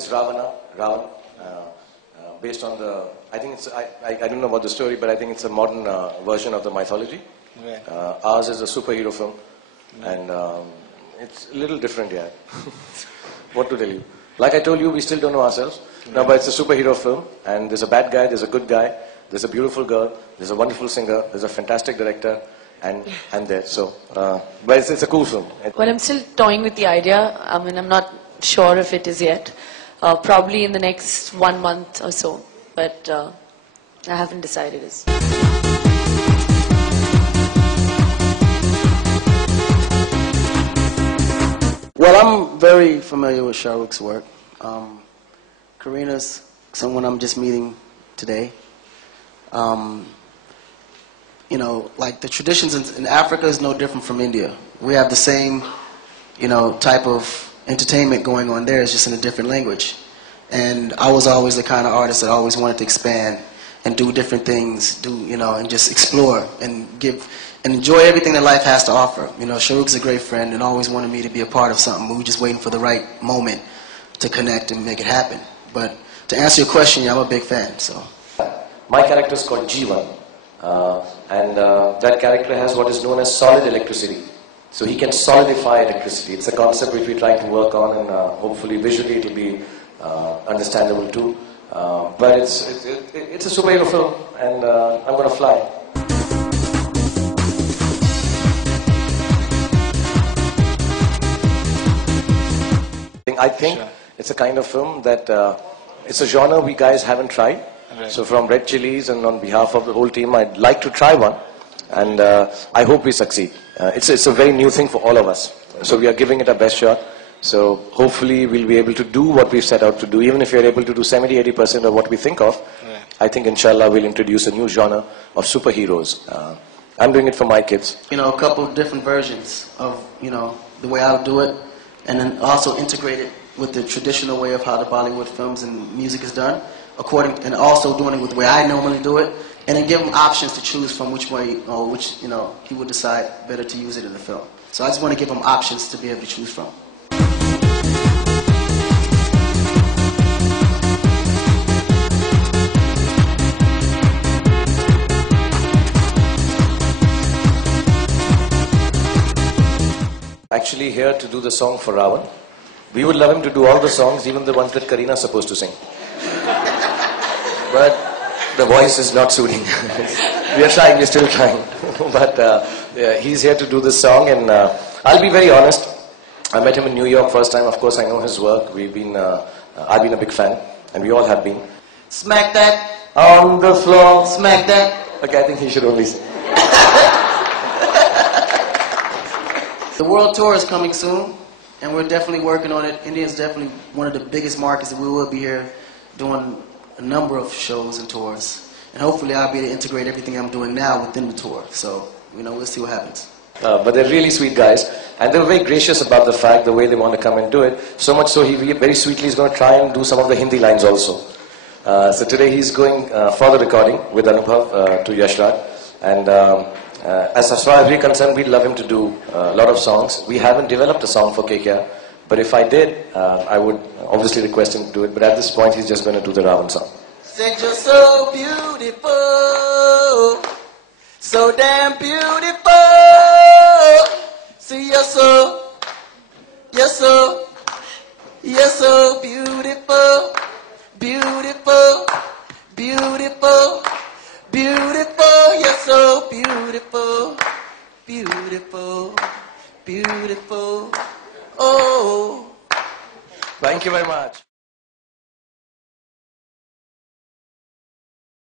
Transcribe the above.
is Ravan, based on the, I think it's, I don't know about the story, but I think it's a modern version of the mythology. Right. Ours is a superhero film, and it's a little different, yeah. What to tell you? Like I told you, we still don't know ourselves. No, but it's a superhero film, and there's a bad guy, there's a good guy, there's a beautiful girl, there's a wonderful singer, there's a fantastic director, and there. So, but it's a cool film. Well, I'm still toying with the idea. I mean, I'm not sure if it is yet. Probably in the next 1 month or so, but I haven't decided. Well, I'm very familiar with Shah Rukh's work. Karina's someone I'm just meeting today. You know, like the traditions in Africa is no different from India. We have the same, you know, type of entertainment going on there. It's just in a different language. And I was always the kind of artist that always wanted to expand and do different things, and just explore and enjoy everything that life has to offer. You know, Shah Rukh's a great friend and always wanted me to be a part of something. We were just waiting for the right moment to connect and make it happen. But to answer your question, yeah, I'm a big fan. So, my character is called Jeevan, and that character has what is known as solid electricity. So he can solidify electricity. It's a concept which we're trying to work on, and hopefully visually it will be understandable too. But it's a superhero film, and I'm going to fly. I think it's a kind of film that it's a genre we guys haven't tried. Right. So from Red Chillies and on behalf of the whole team, I'd like to try one, and I hope we succeed. It's a very new thing for all of us. So we are giving it our best shot. So hopefully we'll be able to do what we've set out to do. Even if we're able to do 70-80% of what we think of, right. I think inshallah we'll introduce a new genre of superheroes. I'm doing it for my kids. you know, a couple of different versions of, the way I would do it, and then also integrate it with the traditional way of how the Bollywood films and music is done, and also doing it with the way I normally do it, and then give him options to choose from which way, or which, he would decide better to use it in the film. So I just want to give him options to be able to choose from. Actually here to do the song for Ravan. We would love him to do all the songs, even the ones that Kareena is supposed to sing. But the voice is not suiting. We are trying, we're still trying. But yeah, he's here to do this song, and I'll be very honest. I met him in New York first time. Of course, I know his work. I've been a big fan, and we all have been. Smack that On the floor. Smack that. Okay, I think he should only sing. The world tour is coming soon, and we're definitely working on it. India is definitely one of the biggest markets, and we will be here doing a number of shows and tours. And hopefully I'll be able to integrate everything I'm doing now within the tour. So, we'll see what happens. But they're really sweet guys, and they were very gracious about the fact, the way they want to come and do it. So much so, he very sweetly is going to try and do some of the Hindi lines also. So today he's going for the recording with Anubhav to Yash Raj, and as far as we're concerned, we'd love him to do a lot of songs. We haven't developed a song for KK, but if I did, I would obviously request him to do it. But at this point, he's just going to do the Ravan song. Said you're so beautiful, so damn beautiful. See, you're so beautiful, beautiful, beautiful, beautiful. You're so beautiful, beautiful, beautiful. Oh. Thank you very much.